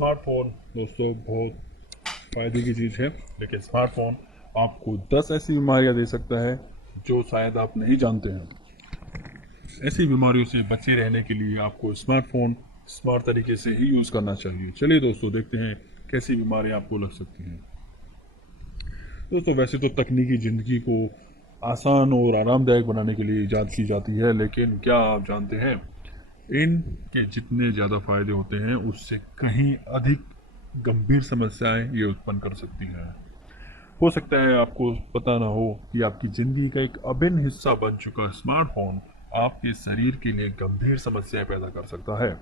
Smartphone दोस्तों बहुत फ़ायदे की चीज़ है, लेकिन स्मार्टफोन आपको 10 ऐसी बीमारियां दे सकता है जो शायद आप नहीं जानते हैं। ऐसी बीमारियों से बचे रहने के लिए आपको स्मार्टफोन स्मार्ट तरीके से ही यूज़ करना चाहिए। चलिए दोस्तों देखते हैं कैसी बीमारियां आपको लग सकती हैं। दोस्तों वैसे तो तकनीकी ज़िंदगी को आसान और आरामदायक बनाने के लिए ईजाद की जाती है, लेकिन क्या आप जानते हैं इनके जितने ज़्यादा फायदे होते हैं उससे कहीं अधिक गंभीर समस्याएं ये उत्पन्न कर सकती हैं। हो सकता है आपको पता ना हो कि आपकी ज़िंदगी का एक अभिन्न हिस्सा बन चुका स्मार्टफोन आपके शरीर के लिए गंभीर समस्याएं पैदा कर सकता है।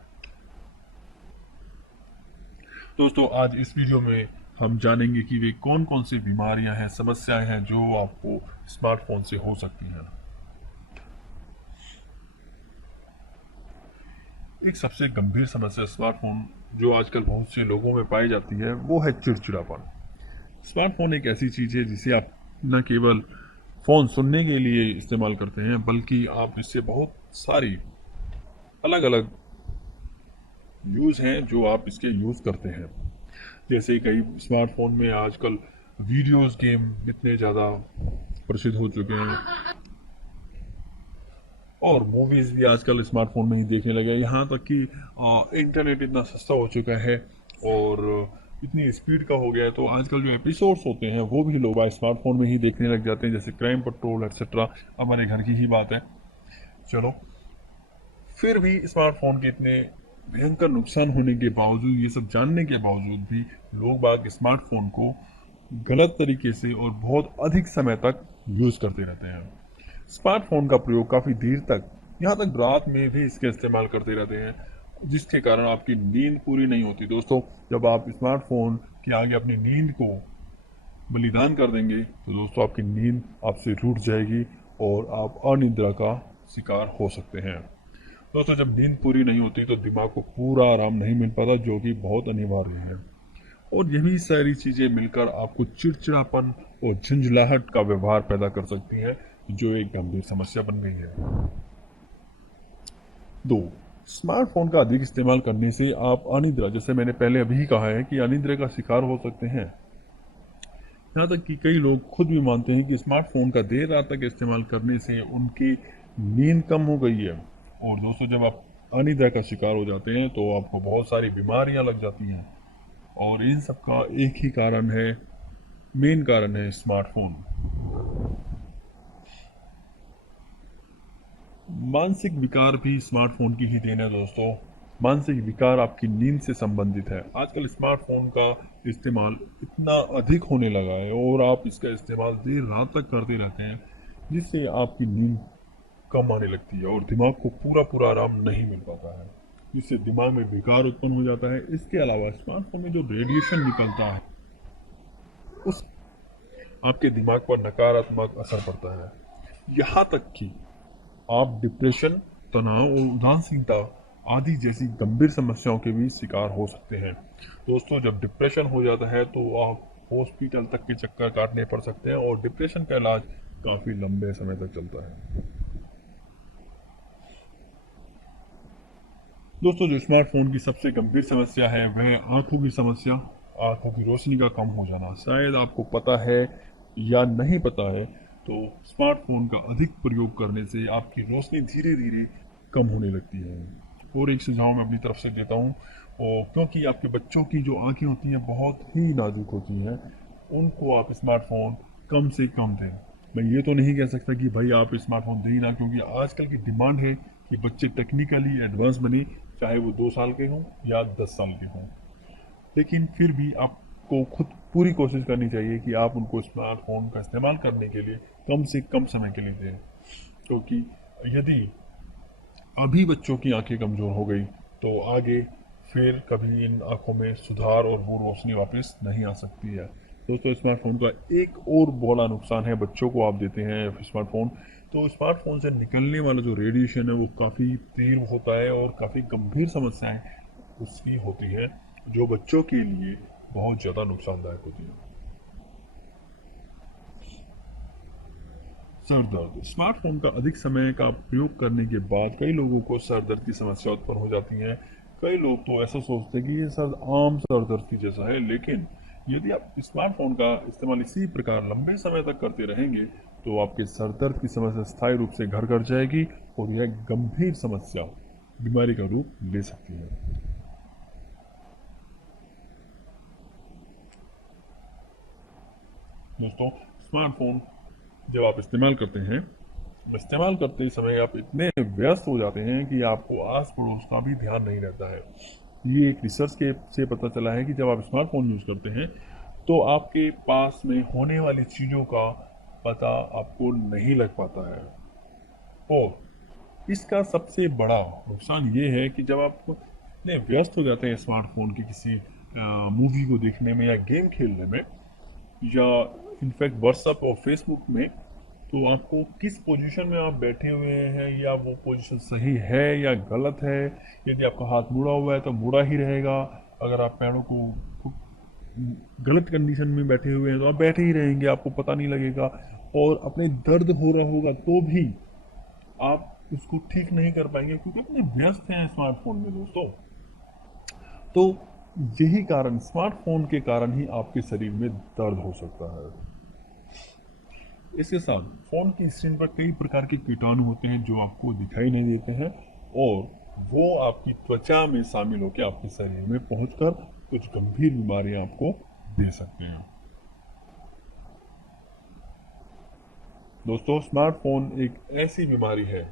दोस्तों आज इस वीडियो में हम जानेंगे कि वे कौन कौन सी बीमारियां हैं, समस्याएं हैं जो आपको स्मार्टफोन से हो सकती हैं। एक सबसे गंभीर समस्या स्मार्टफोन जो आजकल बहुत से लोगों में पाई जाती है वो है चिड़चिड़ापन। स्मार्टफोन एक ऐसी चीज़ है जिसे आप न केवल फ़ोन सुनने के लिए इस्तेमाल करते हैं बल्कि आप इससे बहुत सारी अलग अलग यूज़ हैं जो आप इसके यूज़ करते हैं। जैसे कई स्मार्टफोन में आजकल वीडियोस गेम इतने ज़्यादा प्रसिद्ध हो चुके हैं और मूवीज़ भी आजकल स्मार्टफोन में ही देखने लगे हैं। यहाँ तक कि इंटरनेट इतना सस्ता हो चुका है और इतनी स्पीड का हो गया है, तो आजकल जो एपिसोड्स होते हैं वो भी लोग स्मार्टफोन में ही देखने लग जाते हैं, जैसे क्राइम पेट्रोल एक्सेट्रा। हमारे घर की ही बात है। चलो, फिर भी स्मार्टफोन के इतने भयंकर नुकसान होने के बावजूद, ये सब जानने के बावजूद भी लोग बाग स्मार्टफोन को गलत तरीके से और बहुत अधिक समय तक यूज़ करते रहते हैं। स्मार्टफोन का प्रयोग काफ़ी देर तक, यहाँ तक रात में भी इसके इस्तेमाल करते रहते हैं, जिसके कारण आपकी नींद पूरी नहीं होती। दोस्तों जब आप स्मार्टफोन के आगे अपनी नींद को बलिदान कर देंगे तो दोस्तों आपकी नींद आपसे रूठ जाएगी और आप अनिद्रा का शिकार हो सकते हैं। दोस्तों जब नींद पूरी नहीं होती तो दिमाग को पूरा आराम नहीं मिल पाता, जो कि बहुत अनिवार्य है। और यही सारी चीज़ें मिलकर आपको चिड़चिड़ापन और झुंझलाहट का व्यवहार पैदा कर सकती हैं, जो एक गंभीर समस्या बन गई है। 2, स्मार्टफोन का अधिक इस्तेमाल करने से आप अनिद्रा, जैसे मैंने पहले अभी कहा है कि अनिद्रा का शिकार हो सकते हैं। यहाँ तक कि कई लोग खुद भी मानते हैं कि स्मार्टफोन का देर रात तक इस्तेमाल करने से उनकी नींद कम हो गई है। और दोस्तों जब आप अनिद्रा का शिकार हो जाते हैं तो आपको बहुत सारी बीमारियां लग जाती हैं और इन सब का एक ही कारण है, मेन कारण है स्मार्टफोन। मानसिक विकार भी स्मार्टफोन की ही देन है दोस्तों। मानसिक विकार आपकी नींद से संबंधित है। आजकल स्मार्टफोन का इस्तेमाल इतना अधिक होने लगा है और आप इसका इस्तेमाल देर रात तक करते रहते हैं, जिससे आपकी नींद कम आने लगती है और दिमाग को पूरा पूरा आराम नहीं मिल पाता है, जिससे दिमाग में विकार उत्पन्न हो जाता है। इसके अलावा स्मार्टफोन में जो रेडिएशन निकलता है उस आपके दिमाग पर नकारात्मक असर पड़ता है। यहाँ तक कि आप डिप्रेशन, तनाव और उदासीनता आदि जैसी गंभीर समस्याओं के भी शिकार हो सकते हैं। दोस्तों जब डिप्रेशन हो जाता है तो आप हॉस्पिटल तक के चक्कर काटने पड़ सकते हैं और डिप्रेशन का इलाज काफ़ी लंबे समय तक चलता है। दोस्तों जो स्मार्टफोन की सबसे गंभीर समस्या है वह है आंखों की समस्या, आंखों की रोशनी का कम हो जाना। शायद आपको पता है या नहीं पता है, तो स्मार्टफोन का अधिक प्रयोग करने से आपकी रोशनी धीरे धीरे कम होने लगती है। और एक सुझाव मैं अपनी तरफ से देता हूँ, और क्योंकि आपके बच्चों की जो आंखें होती हैं बहुत ही नाजुक होती हैं, उनको आप स्मार्टफोन कम से कम दें। मैं ये तो नहीं कह सकता कि भाई आप स्मार्टफोन दें ही ना, क्योंकि आजकल की डिमांड है कि बच्चे टेक्निकली एडवांस बने, चाहे वो 2 साल के हों या 10 साल के हों। लेकिन फिर भी आपको खुद पूरी कोशिश करनी चाहिए कि आप उनको स्मार्टफोन का इस्तेमाल करने के लिए कम से कम समय के लिए दें, क्योंकि यदि अभी बच्चों की आंखें कमज़ोर हो गई तो आगे फिर कभी इन आंखों में सुधार और वो रोशनी वापस नहीं आ सकती है। दोस्तों स्मार्टफोन का एक और बड़ा नुकसान है, बच्चों को आप देते हैं स्मार्टफोन तो स्मार्टफोन से निकलने वाला जो रेडिएशन है वो काफ़ी तीव्र होता है और काफ़ी गंभीर समस्याएं उसकी होती है, जो बच्चों के लिए बहुत ज़्यादा नुकसानदायक होती है। सर दर्द, स्मार्टफोन का अधिक समय का प्रयोग करने के बाद कई लोगों को सर दर्द की समस्या उत्पन्न हो जाती है। कई लोग तो ऐसा सोचते हैं कि ये सर आम सर दर्द की जैसा है, लेकिन यदि आप स्मार्टफोन का इस्तेमाल इसी प्रकार लंबे समय तक करते रहेंगे तो आपके सर दर्द की समस्या स्थायी रूप से घर कर जाएगी और यह गंभीर समस्या बीमारी का रूप ले सकती है। दोस्तों, स्मार्टफोन जब आप इस्तेमाल करते समय आप इतने व्यस्त हो जाते हैं कि आपको आस पड़ोस का भी ध्यान नहीं रहता है। ये एक रिसर्च के से पता चला है कि जब आप स्मार्टफोन यूज़ करते हैं तो आपके पास में होने वाली चीज़ों का पता आपको नहीं लग पाता है। और इसका सबसे बड़ा नुकसान ये है कि जब आप इतने व्यस्त हो जाते हैं स्मार्टफोन की किसी मूवी को देखने में या गेम खेलने में या इनफैक्ट व्हाट्सएप और फेसबुक में, तो आपको किस पोजीशन में आप बैठे हुए हैं या वो पोजीशन सही है या गलत है। यदि आपका हाथ मुड़ा हुआ है तो मुड़ा ही रहेगा, अगर आप पैरों को गलत कंडीशन में बैठे हुए हैं तो आप बैठे ही रहेंगे, आपको पता नहीं लगेगा। और अपने दर्द हो रहा होगा तो भी आप उसको ठीक नहीं कर पाएंगे क्योंकि अपने व्यस्त हैं स्मार्टफोन में दोस्तों। तो यही कारण, स्मार्टफोन के कारण ही आपके शरीर में दर्द हो सकता है। इसके साथ फोन की स्क्रीन पर कई प्रकार के कीटाणु होते हैं जो आपको दिखाई नहीं देते हैं और वो आपकी त्वचा में शामिल होकर आपके शरीर में पहुंचकर कुछ गंभीर बीमारियां आपको दे सकते हैं। दोस्तों, स्मार्टफोन एक ऐसी बीमारी है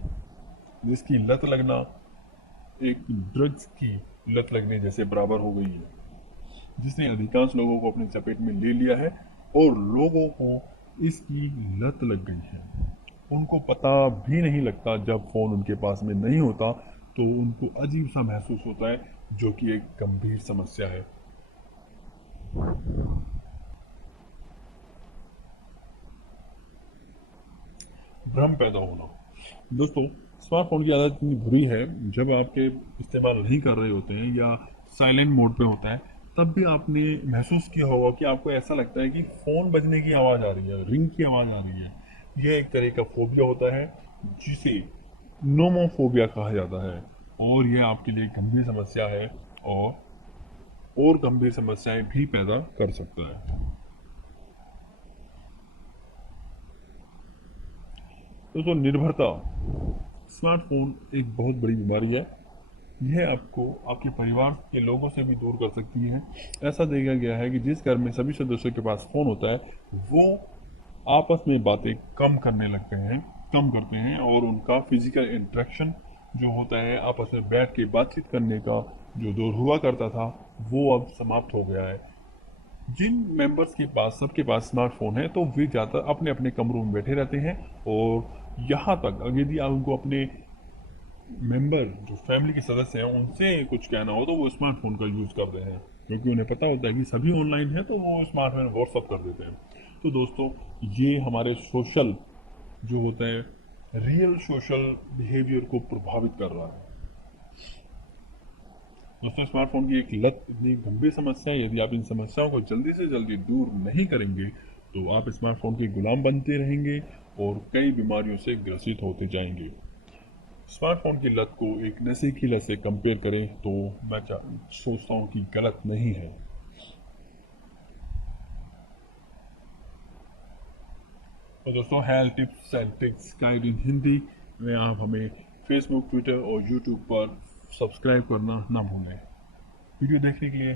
जिसकी लत लगना एक ड्रग्स की लत लगने जैसे बराबर हो गई है, जिसने अधिकांश लोगों को अपनी चपेट में ले लिया है और लोगों को इसकी लत लग गई है। उनको पता भी नहीं लगता, जब फोन उनके पास में नहीं होता तो उनको अजीब सा महसूस होता है, जो कि एक गंभीर समस्या है। भ्रम पैदा होना। दोस्तों, स्मार्टफोन की आदत इतनी बुरी है, जब आपके इस्तेमाल नहीं कर रहे होते हैं या साइलेंट मोड पे होता है तब भी आपने महसूस किया होगा कि आपको ऐसा लगता है कि फ़ोन बजने की आवाज़ आ रही है, रिंग की आवाज़ आ रही है। यह एक तरह का फोबिया होता है जिसे नोमोफोबिया कहा जाता है और यह आपके लिए गंभीर समस्या है और गंभीर समस्याएं भी पैदा कर सकता है। दोस्तों, निर्भरता। स्मार्टफोन एक बहुत बड़ी बीमारी है। यह आपको आपके परिवार के लोगों से भी दूर कर सकती है। ऐसा देखा गया है कि जिस घर में सभी सदस्यों के पास फ़ोन होता है वो आपस में बातें कम करते हैं और उनका फिजिकल इंटरेक्शन जो होता है, आपस में बैठ के बातचीत करने का जो दौर हुआ करता था, वो अब समाप्त हो गया है। जिन मेंबर्स के पास, सबके पास स्मार्टफोन है तो वे ज़्यादातर अपने अपने कमरों में बैठे रहते हैं और यहाँ तक अगर यदि आप उनको अपने मेंबर जो फैमिली के सदस्य हैं उनसे कुछ कहना हो तो वो स्मार्टफोन का यूज़ कर रहे हैं, क्योंकि उन्हें पता होता है कि सभी ऑनलाइन है तो वो स्मार्टफोन व्हाट्सअप कर देते हैं। तो दोस्तों, ये हमारे सोशल जो होता है, रियल सोशल बिहेवियर को प्रभावित कर रहा है। दोस्तों, स्मार्टफोन की एक लत इतनी गंभीर समस्या है, यदि आप इन समस्याओं को जल्दी से जल्दी दूर नहीं करेंगे तो आप स्मार्टफोन के गुलाम बनते रहेंगे और कई बीमारियों से ग्रसित होते जाएंगे। स्मार्टफोन की लत को एक नशे की लत से कंपेयर करें तो मैं सोचता हूँ कि गलत नहीं है। तो दोस्तों, health tips and tricks guide इन हिंदी में आप हमें फेसबुक, ट्विटर और यूट्यूब पर सब्सक्राइब करना ना भूलें। वीडियो देखने के लिए